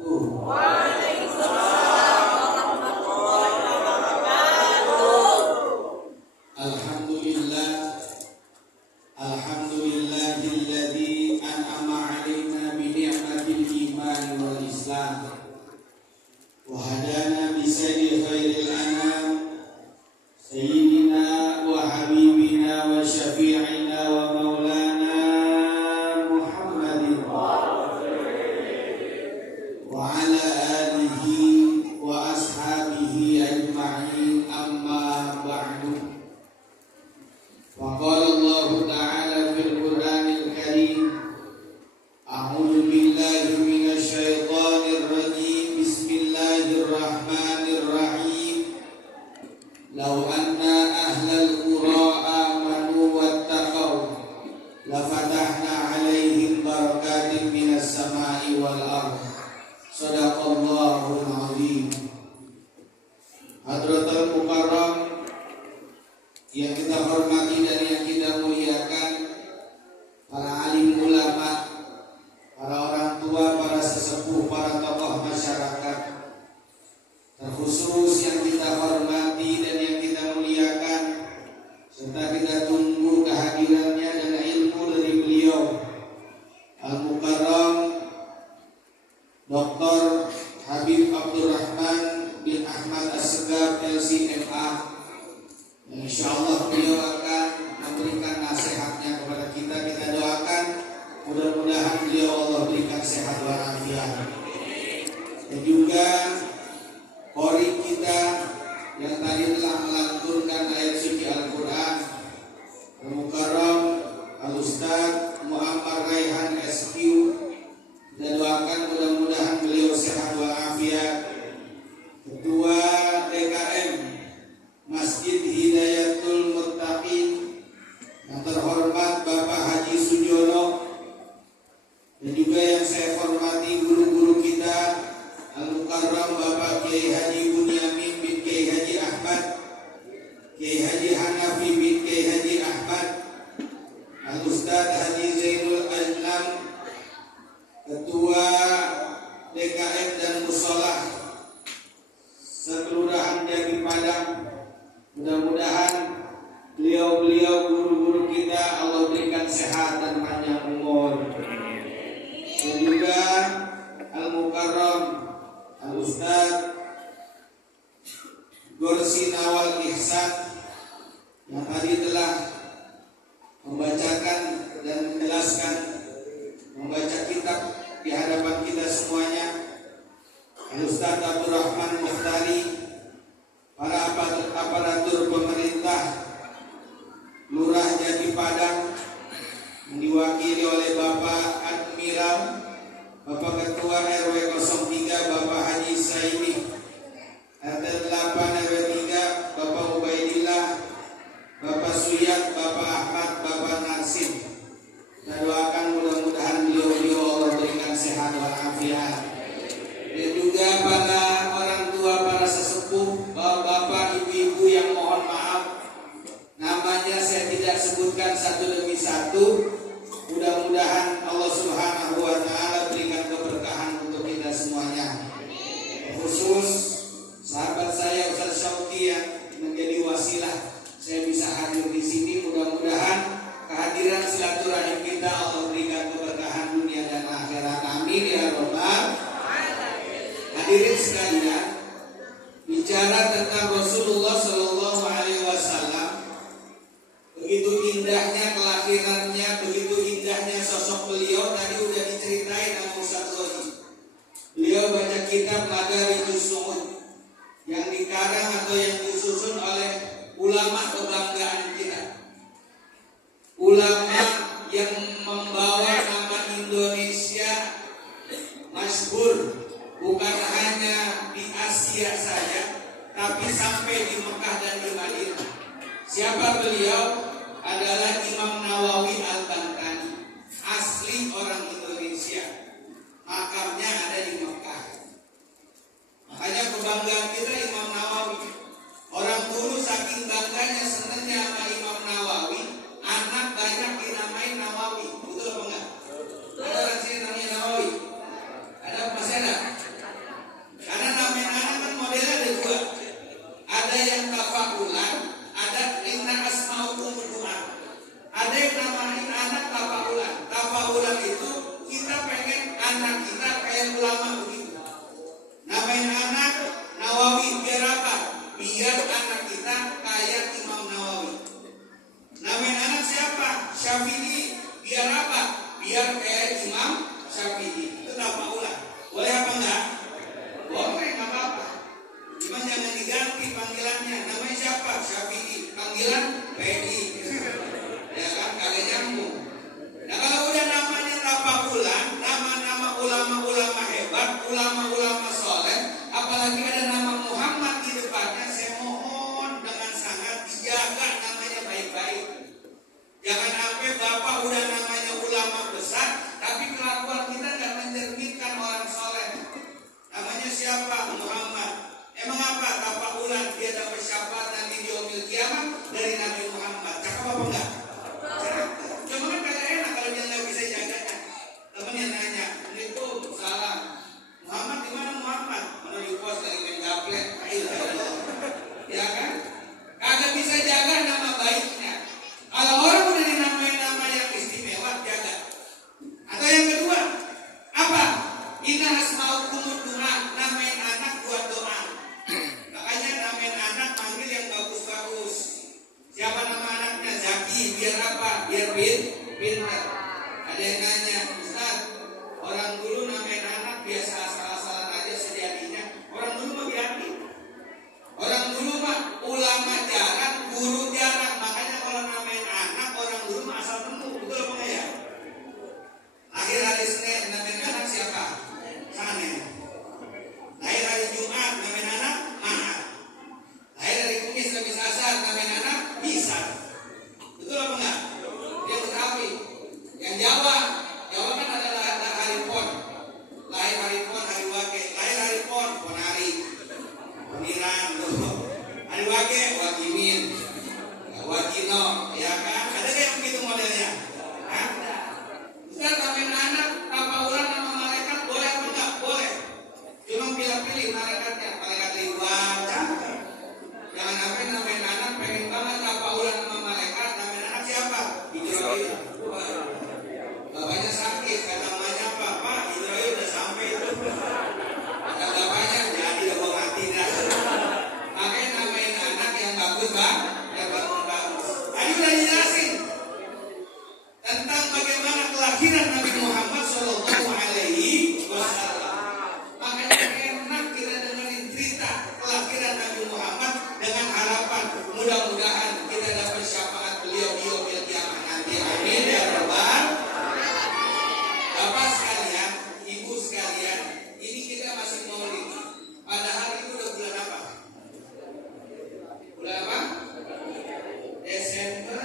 Alhamdulillahilladzi an'ama 'alaina bi ni'matil iman wal islam wa hadana bi sayyidil khairil anam sayyidina wa habibina wa syafi'ina wa maulana Muhammadin wa ala alihi wa ashabihi ajma'in, amma ba'du. Wa qala Allah ta'ala fil Qur'anil Karim, a'udzu billahi minasy syaithanir rajim, bismillahirrahmanirrahim. Law anna ahlal qura amanu wattaqaw la fatahna 'alaihim barakatin minas sama'i wal ardh. Shadaqallahul azim. Hadratul Mukarram yang kita hormati dan yang kita muliakan, para alim ulama, para orang tua, para sesepuh, para tokoh masyarakat, terkhusus yang kita hormati dan yang kita muliakan, serta kita tunggu kehadirannya dan ilmu dari beliau, Al-Mukarram Dr. Habib Abdurrahman bin Ahmad As-Segaf LCMA. Insyaallah beliau akan memberikan nasihatnya kepada kita. Kita doakan mudah-mudahan beliau Allah berikan sehat walafiat. Dan juga qori kita yang tadi telah melantunkan ayat suci Al-Quran, Al-Mukarram Al-Ustaz Muammar Raihan SQ. Kita doakan mudah-mudahan beliau sehat walafiat. Ketua DKM Masjid Hidayatul Muttaqin yang terhormat Bapak Haji Sujono, dan juga yang saya hormati guru-guru kita, Al-Mukarram Bapak Kiai Haji Bunyamin bin Kiai Haji Ahmad, Kiai Haji Hanafi bin Kiai Haji Ahmad, Al-Ustaz Haji Zainul Ajlam, Ketua DKM dan Musolah Sekelurahan Jati Padang. Mudah-mudahan beliau-beliau guru-guru kita Allah berikan sehat dan panjang umur. Dan juga Al-Mukarram Al-Ustaz Gorsi Nawal Ihsan yang tadi telah membacakan dan menjelaskan, membaca kitab di hadapan kita semuanya. Al-Ustaz Abdurrahman Mukhtari, para aparatur pemerintah Lurah Jati Padang yang diwakili oleh Bapak Admiral, Bapak Ketua RW 03 Bapak Haji Saidi, RT 8 RW 3 Bapak Ubaidillah, Bapak Suyat, Bapak Ahmad, Bapak Narsim. Kita doakan mudah-mudahan beliau-beliau Allah berikan sehat walafiat. Dan juga para orang tua, para sesepuh, bapak, ibu-ibu yang mohon maaf namanya saya tidak sebutkan satu demi satu. Mudah-mudahan Allah Subhanahu wa Ta'ala berikan keberkahan untuk kita semuanya. Khusus sahabat saya Ustaz Syauqi yang menjadi wasilah saya bisa hadir di sini. Mudah-mudahan kehadiran silaturahim kita Allah berikan keberkahan dunia dan akhirat. Amin ya rabbal. Hadirin sekalian, bicara tentang Rasulullah Shallallahu Alaihi Wasallam, begitu indahnya kelahirannya, begitu indahnya sosok beliau. Tadi udah diceritain sama Ustaz Roji. Beliau baca kitab Madarijus Su'ud yang dikarang atau yang disusun oleh ulama kebanggaan kita, ulama yang membawa nama Indonesia masyhur bukan hanya di Asia saja, tapi sampai di Mekah dan di Madinah. Siapa beliau? Adalah Imam Nawawi Al-Bantani, asli orang Indonesia, makamnya ada di Mekah. Makanya kebanggaan kita Imam Nawawi. Orang dulu saking bangganya, senangnya sama Imam Nawawi, anak banyak dinamain Nawawi. Betul apa enggak? Ada orang sini namanya Nawawi? Ada, masih ada? yang ulama begitu. Namain anak Nawawi biar apa? Biar anak kita kayak Imam Nawawi. Namain anak siapa? Syafi'i. Biar apa? Biar kayak Imam Syafi'i. Itu tafaulan. Boleh apa enggak? Boleh, enggak apa-apa. Cuma jangan diganti panggilannya. Namanya siapa? Syafi'i. Panggilan PDI. Ya kan? Kagak nyambung. Nah kalau udah namanya tafaulan, nama-nama ulama-ulama hebat, ulama-ulama soleh, apalagi ada nama Muhammad di depannya, saya mohon dengan sangat dijaga namanya baik-baik. Jangan sampai bapak udah namanya ulama besar, tapi kelakuan kita nggak mencerminkan orang soleh. Namanya siapa? Muhammad. Emang apa? Tafaulan dia dapat syafaat nanti di yaumil kiamat dari Nabi Muhammad. Cakep apa enggak? Cakep. Cuma kan kagak enak kalau dia nggak bisa jaganya. Temen yang nanya, itu salah. Muhammad di mana Muhammad? Menurut di pos lagi main gaplek. Ya kan? Kagak bisa jaga nama baiknya. Kalau orang udah dinamain nama yang istimewa, jaga. Atau yang kedua, apa? Inna asma'ukumud du'a, namain anak buat doa. Makanya namain anak panggil yang bagus-bagus. Siapa nama anaknya? Zaki. Biar apa? Biar pintar. Ada yang nanya, Ustaz, orang dulu namain anak biasa asal-asalan aja sejadinya. Orang dulu mah biasa. Orang dulu mah ulama jarang, guru jarang. Makanya kalau namain anak orang dulu mah asal nemu. Betul apa enggak ya? Lahir hari Senin, namain anak siapa? Sanen. Lahir hari Jumat, namain anak Ahad. Lahir hari Kamis, Kamis Asar, namain anak Ihsan. Betul apa enggak? Yang Betawi, yang Jawa kan adalah hari Pon. Lahir hari Pon, hari Wage. Lahir hari Pon, Ponari, Poniran, hari Wage, Wagimin, Wagino, ya kan? Ada kayak begitu modelnya? Ada. Ustaz, namain anak tafaulan nama malaikat boleh apa enggak? Boleh. Cuma pilih-pilih malaikatnya, malaikat Ridwan, cakep. Jangan sampai namain anak pengen banget tafaulan nama malaikat, namain anak siapa? Israil. Bapaknya sakit, kata mamanya apa? Pak, Israil udah sampai itu. Kata bapaknya, jadi udah mau mati dah. Makanya namain anak yang bagus, Bang. Yang bagus. Tadi udah dijelasin tentang bagaimana kelahiran Nabi Muhammad Shallallahu Alaihi Wasallam. Makanya enak kita dengerin cerita kelahiran Nabi Muhammad dengan harapan mudah-mudahan kita dapat syafaat beliau di yaumil kiamat nanti. Amin ya rabbal. Bapak sekalian, ibu sekalian, ini kita masih maulid. Padahal itu udah bulan apa? Bulan apa? Desember.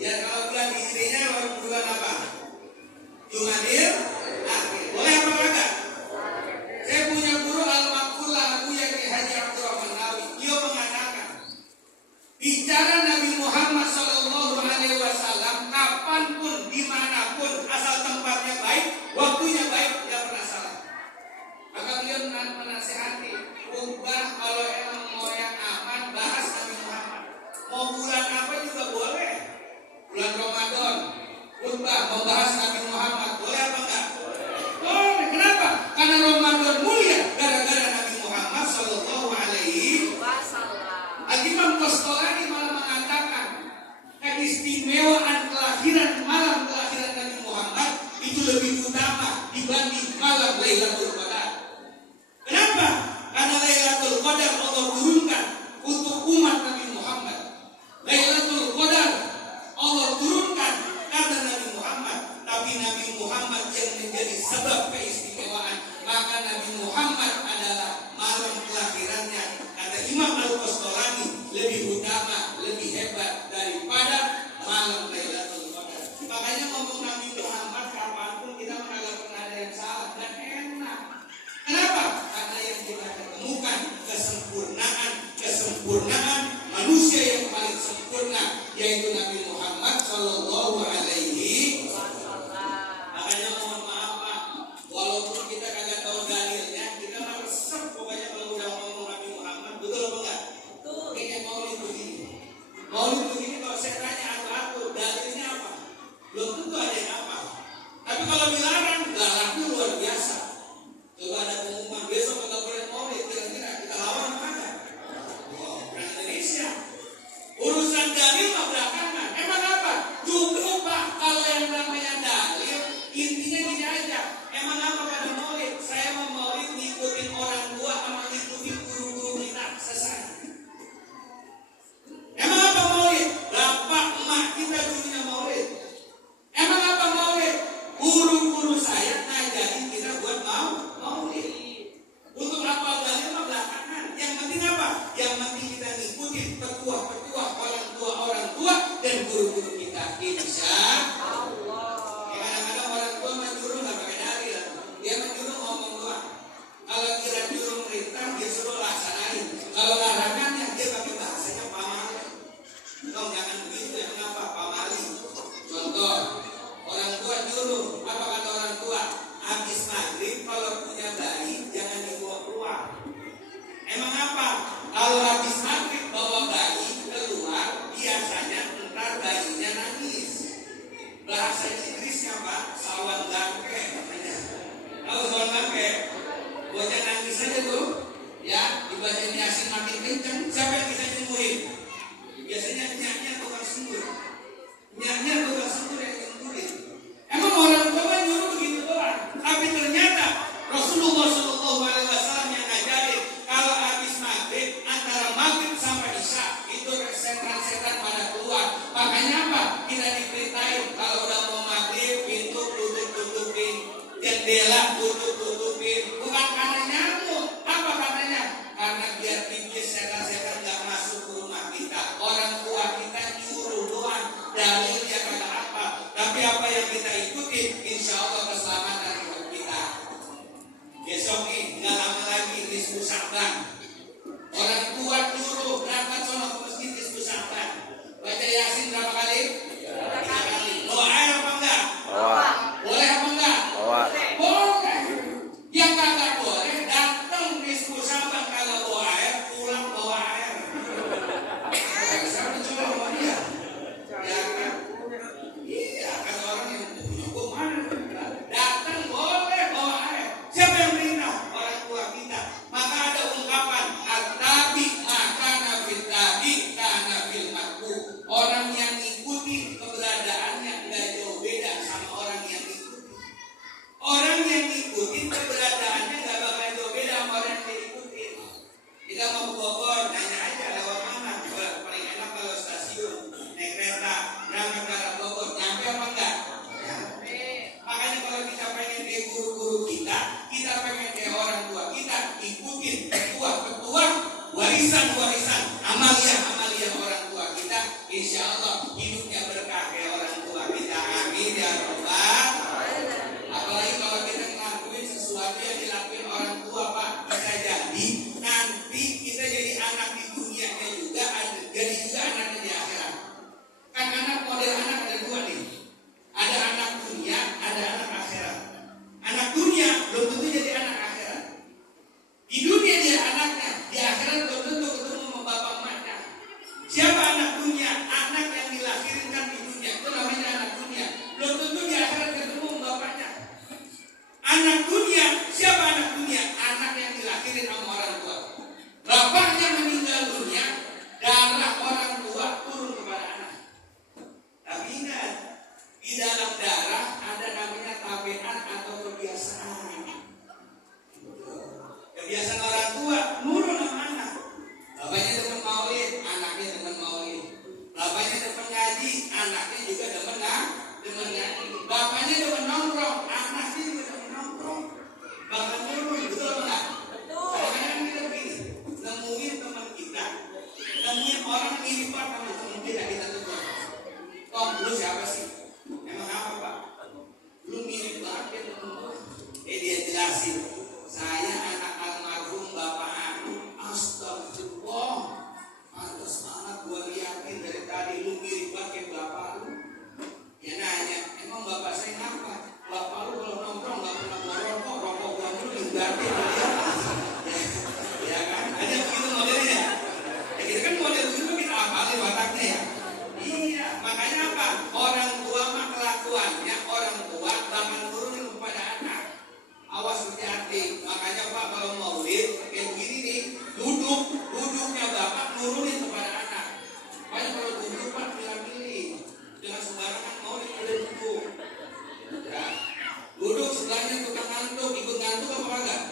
Ya kalau bulan hijriahnya bulan apa? Jumadil akhir. Boleh apa enggak? Saya punya guru al-Maqful Abu Yaki Haji Abdurrahman Nawawi. Dia mengatakan, bicara Nabi Muhammad Sallallahu Alaihi Wasallam kapanpun, dimanapun, asal tempatnya baik, waktunya baik, tidak pernah salah. Maka beliau menasihati, ubah kalau emang mau yang aman, bahas Nabi Muhammad. Mau bulan apa juga boleh. Bulan Ramadan, khutbah membahas Nabi Muhammad, boleh apa enggak? Boleh. Kenapa? Karena Ramadan mulia gara-gara Nabi Muhammad Sallallahu Alaihi Wasallam. Al-Imam Qastolani malah mengatakan keistimewaan malam kelahiran Nabi Muhammad itu lebih utama dibanding malam Lailatul Qadar. Kenapa? Karena Lailatul Qadar Allah turunkan untuk umat Nabi Muhammad. Lailatul Qadar Allah turunkan karena Nabi Muhammad, tapi Nabi Muhammad yang menjadi sebab keistimewaan. Maka Nabi Muhammad adalah malam kelahirannya. Kata Imam Al-Qastolani lebih utama, lebih hebat daripada malam Lailatul Qadar. Makanya ngomong Nabi Muhammad kapanpun kita menganggap pernah ada yang salah dan enak. tutup-tutupin. Bukan karena nyamuk. Apa katanya? Karena biar iblis setan-setan gak masuk ke rumah kita. Orang tua kita nyuruh doang. Dalilnya kagak apa. Tapi apa yang kita ikuti, insya Allah keselamatan hidup kita. Besok nih, gak lama lagi Hizbus Sa'ban. Orang tua nyuruh berangkat sono ke masjid Hizbus Sa'ban. Baca Yasin berapa kali? 3 kali. Bawa air apa enggak? Bawa. Boleh apa enggak? Bawa. Boleh. Yang kagak boleh datang Hizbus Sa'ban kalau bawa air, pulang bawa air. Saya coba sama dia. Ya kan? Iya, kan orang yang punya gua mana? Datang boleh bawa air. Siapa yang perintah? Orang tua kita. Maka ada ungkapan at-tabi makana fil tabi kana fil makbu. Orang yang ikuti keberadaannya enggak jauh beda sama orang yang ikuti. Orang yang ikuti keberadaannya enggak bakal jauh beda sama orang yang ikuti. Kita mau ke Bogor, nanya aja lewat mana. Paling enak kalau stasiun naik kereta berangkat ke arah Bogor, nyampe apa enggak? Nyampe. Makanya kalau kita pengen kayak guru-guru kita pengen kayak orang tua kita, ikutin ketua, warisan, amalia orang tua kita. Insya Allah hidupnya berkah kayak orang tua kita. Amin ya Rabbal. Apalagi kalau kita ngelakuin sesuatu yang dilakuin orang tua, Pak, bisa jadi nanti kita jadi anak di dunianya juga, jadi juga anaknya di akhirat. Kan anak model anak ada 2 nih. Ada anak dunia, ada anak akhirat. Anak dunia belum tentu jadi anak akhirat. Di dunia dia anaknya, di akhirat belum tentu ketemu sama bapak emaknya. Siapa anak dunia? Anak yang dilahirkan di dunia, itu namanya anak dunia. Belum tentu di akhirat ketemu sama bapaknya. Anak dunia, siapa anak dunia? Anak yang dilahirin sama orang tua. Bapaknya meninggal dunia, darah orang tua turun kepada anak. Tapi ingat, di dalam darah ada namanya tabiat atau kebiasaan. Kebiasaan orang tua nurun sama anak. Bapaknya demen maulid, anaknya demen maulid. Bapaknya demen ngaji, anaknya juga demen ngaji. Bapaknya demen nongkrong, anaknya juga demen nongkrong. Bakal nurun, betul apa enggak? Betul. Kadang-kadang kita begini, nemuin teman kita, nemuin orang mirip sama teman kita tegur. Tom, lu siapa sih? Emang apa, Pak? Lu mirip banget ya temen gue. Dia jelasin, saya anak almarhum bapak aku. Astagfirullah, pantas banget gue liatin dari tadi lu mirip banget kayak bapak lu. Dia nanya, emang bapak saya ngapa? Bapak lu kalau nongkrong gak pernah bawa rokok gua dulu diganti. Ya kan? Ada begitu modelnya. Ya kita kan model dulu kita apalin wataknya ya. Iya, makanya apa? Orang tua mah kelakuannya orang tua bakal turunin kepada anak. Awas hati-hati. Makanya Pak kalau maulid kayak begini nih, duduknya bapak nurunin kepada anak. Makanya kalau duduk Pak pilih-pilih, jangan sembarangan maulid ada duduk. Ya, duduk sebelahnya tukang ngantuk, ikut ngantuk apa kagak?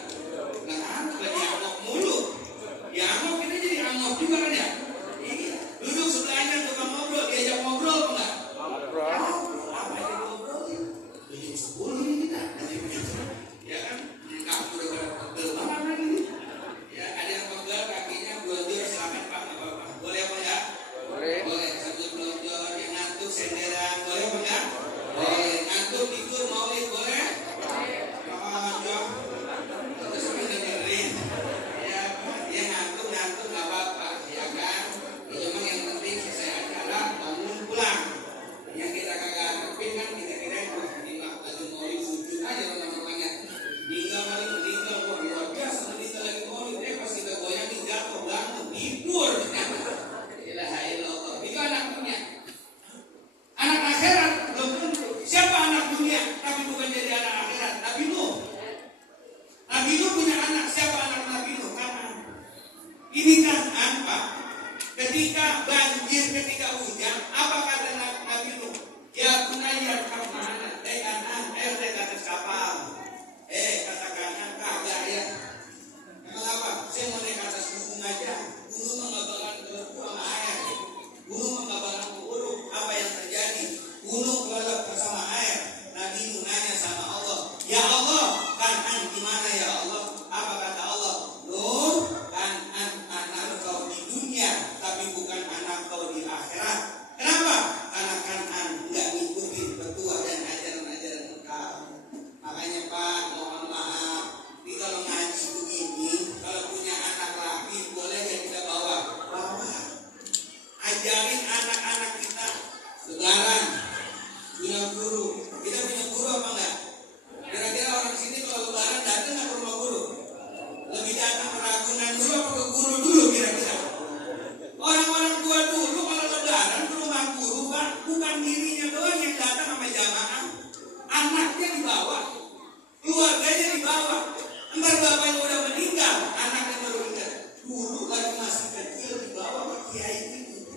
dibawa. Entar bapaknya udah meninggal, anaknya baru ingat. Dulu lagi masih kecil dibawa ke kiai itu.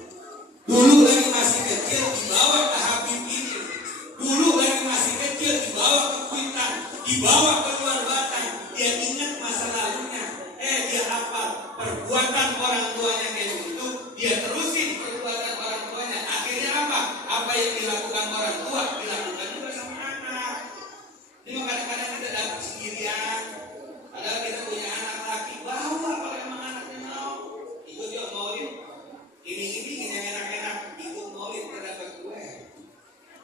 Dulu lagi masih kecil dibawa ke Habib ini. Dulu lagi masih kecil dibawa ke Kuitang, dibawa ke luar Batam. Dia ingat masa lalunya. Dia hafal perbuatan orang tuanya kayak gitu. Dia terusin perbuatan orang tuanya. Akhirnya apa? Apa yang dilakukan orang tua dilakukan juga sama anak. Ini kadang-kadang kita dapat sendirian. Padahal kita punya anak laki, bawa kalau emang anaknya mau. Ikut yuk maulid. Ini yang enak-enak. Ikut maulid terdapat gue.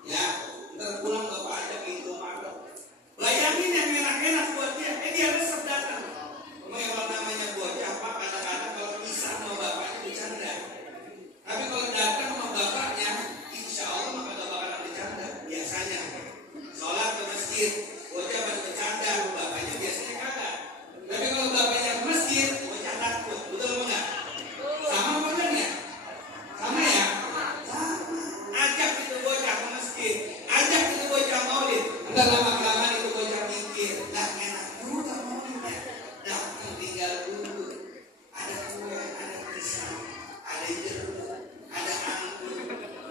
Ya, ntar pulang bapak ajak ke Indomaret. Bayangin yang enak-enak buat dia. Dia resep datang. Kalau namanya bocah apa, kadang-kadang kalau bisa sama bapaknya bercanda. Tapi kalau datang sama bapaknya, insya Allah maka gak bakalan bercanda. Biasanya sholat ke masjid, bocah pada bercanda, bapaknya biasanya kagak. Tapi kalau bapaknya ke masjid, bocah takut. Betul apa enggak? Sama apa enggak ya? Sama ya? Sama. Ajak itu bocah ke masjid, ajak itu bocah maulid. Entar lama-kelamaan itu bocah mikir, lah enak juga maulidnya. Datang tinggal dulu. Ada kue, ada pisang, ada jeruk, ada anggur.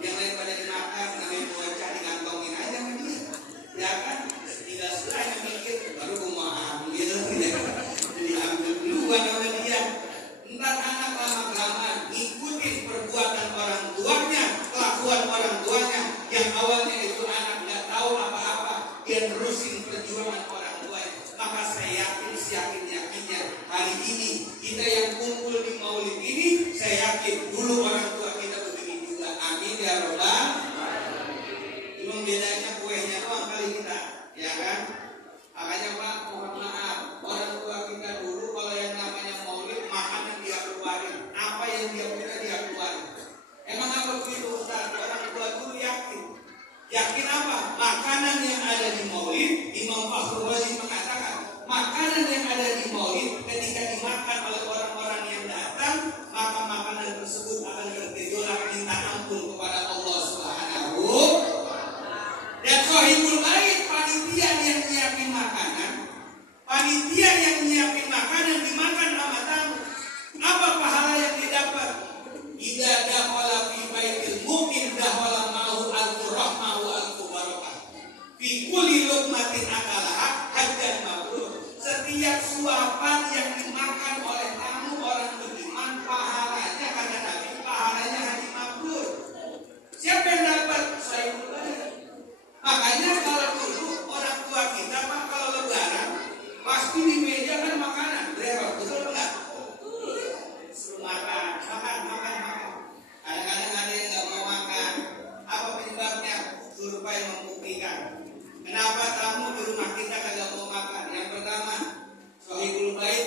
Yang lain pada dimakan, namanya bocah digantongin aja sama dia. Ya kan? Tinggal setelahnya mikir, baru gue mau ambil. Jadi ambil duluan sama dia. Ntar anak lama-kelamaan ngikutin perbuatan orang tuanya, kelakuan orang tuanya. Yang awalnya itu anak gak tahu apa-apa, dia terusin perjuangan orang tuanya. Maka saya yakin-yakinnya hari ini kita yang kumpul di maulid ini, saya yakin dulu orang tua kita begini juga. Amin ya Rabbal. Cuma bedanya kuenya doang kali kita, ya kan? Makanya Pak, mohon maaf, orang tua kita dulu kalau yang namanya maulid, makanan dia keluarin, apa yang dia punya dia keluarin. Emang apa begitu Ustaz? Orang tua dulu yakin apa? Makanan yang ada di maulid, Imam Fakhrul Razi mengatakan, makanan yang ada di maulid ketika dimakan oleh orang-orang yang datang, maka makanan tersebut akan bergejolak minta ampun kepada Allah Subhanahu. Dan Sohibul Bait, panitia yang nyiapin makanan, panitia yang nyiapin makanan dimakan sama tamu. Apa pahala yang didapat? Idza dakhala fi baitil mu'min dakhala ma'ahu al-rahmah wa al-barakah. Fi kulli luqmatin akalaha hajjan mabrur. Setiap suapan yang dimakan oleh tamu orang beriman, pahalanya kata Nabi, pahalanya haji mabrur. Siapa yang dapat? Sohibul Bait. Makanya kalau dulu orang tua kita Pak, kalau lebaran pasti di meja kan makanan, betul enggak? Suruh makan. Kadang-kadang ada yang nggak mau makan. Apa penyebabnya? Survei membuktikan. Kenapa tamu di rumah kita kagak mau makan? Yang pertama, Sohibul Bait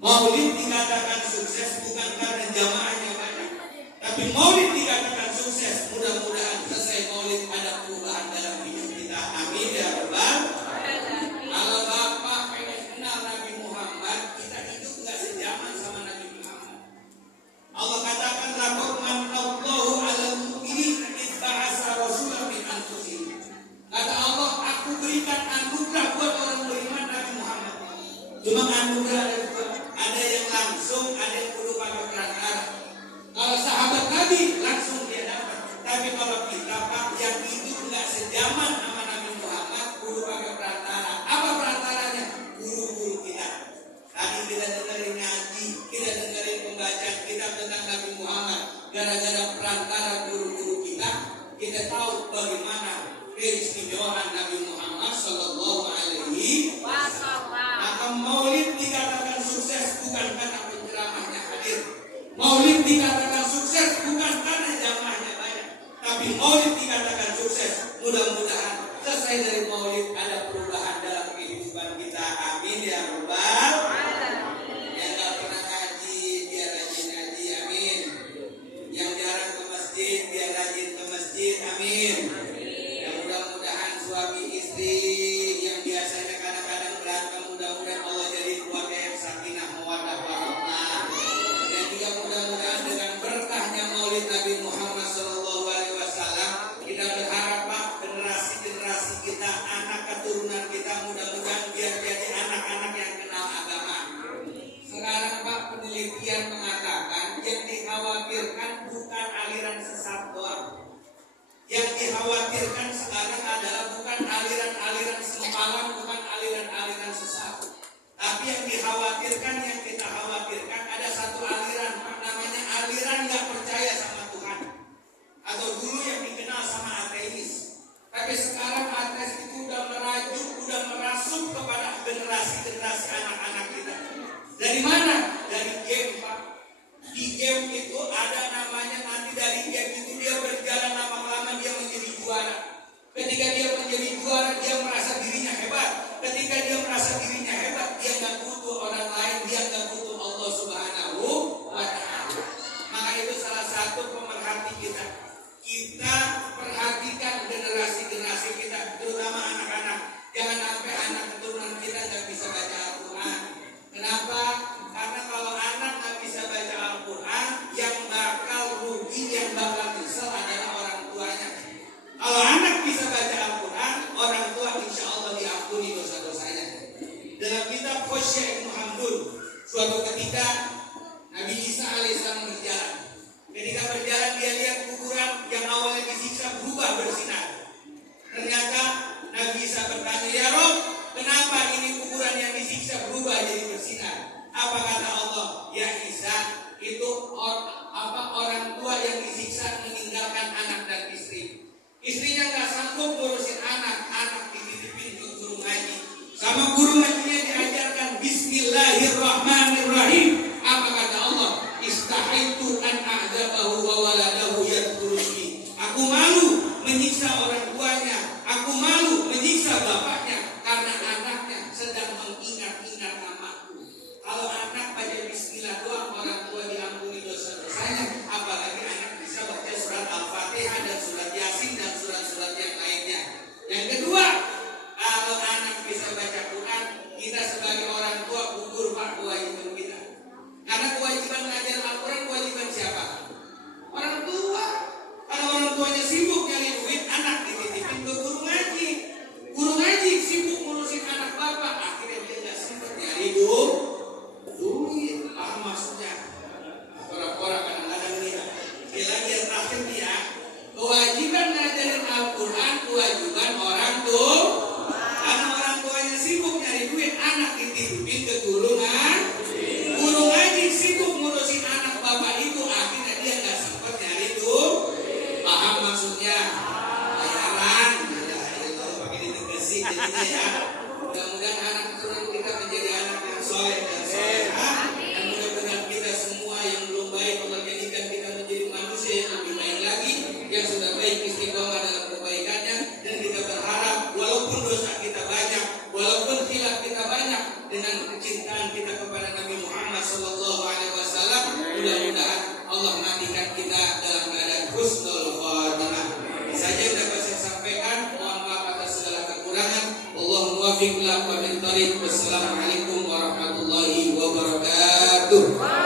Maulid dikatakan sukses bukan karena jamaahnya banyak, tapi maulid dikatakan sukses. Mudah-mudahan selesai maulid ada perubahan dalam hidup kita. Amin ya rabbal alamin. Kalau Bapak pengen kenal Nabi Muhammad, kita hidup nggak sejaman sama Nabi Muhammad. Allah katakan laqad manallahu 'alal mu'minin id ba'atsa rasulan min anfusihim. Kata Allah, aku berikan anugerah buat orang beriman Nabi Muhammad. Cuma anugerah ada yang langsung, ada yang perlu pakai perantara. Kalau sahabat Nabi langsung dia dapat. Tapi kalau kita Pak yang hidup nggak sejaman sama Nabi Muhammad, perlu pakai perantara. Apa perantaranya? Guru-guru kita. Tadi kita dengerin ngaji, kita dengerin pembacaan kitab tentang Nabi Muhammad. Gara-gara perantara guru-guru kita tahu bagaimana keistimewaan Nabi Muhammad Sallallahu Alaihi Wasallam. Maka maulid dikatakan sukses bukan karena penceramahnya hadir. Maulid dikatakan sukses bukan karena jamaahnya banyak, tapi maulid dikatakan sukses. Mudah-mudahan selesai dari maulid ada perubahan dalam kehidupan kita. Amin ya rabbal alamin. Yang gak pernah ngaji biar rajin ngaji. Amin. Yang jarang ke masjid biar rajin ke masjid. Amin. Yang mudah-mudahan suami istri yang biasanya kadang-kadang berantem, mudah-mudahan Allah jadi keluarga yang sakinah mawaddah warahmah. Dan juga mudah-mudahan dengan berkahnya maulid Nabi Muhammad Sallallahu Alaihi Wasallam, kita berharap Pak, generasi-generasi kita, anak keturunan Mudah-mudahan Allah matikan kita dalam keadaan husnul khotimah. Saja yang dapat saya sampaikan. Mohon maaf atas segala kekurangan. Allahumma muwaffiq ila aqwamit thoriq. Wassalamualaikum warahmatullahi wabarakatuh.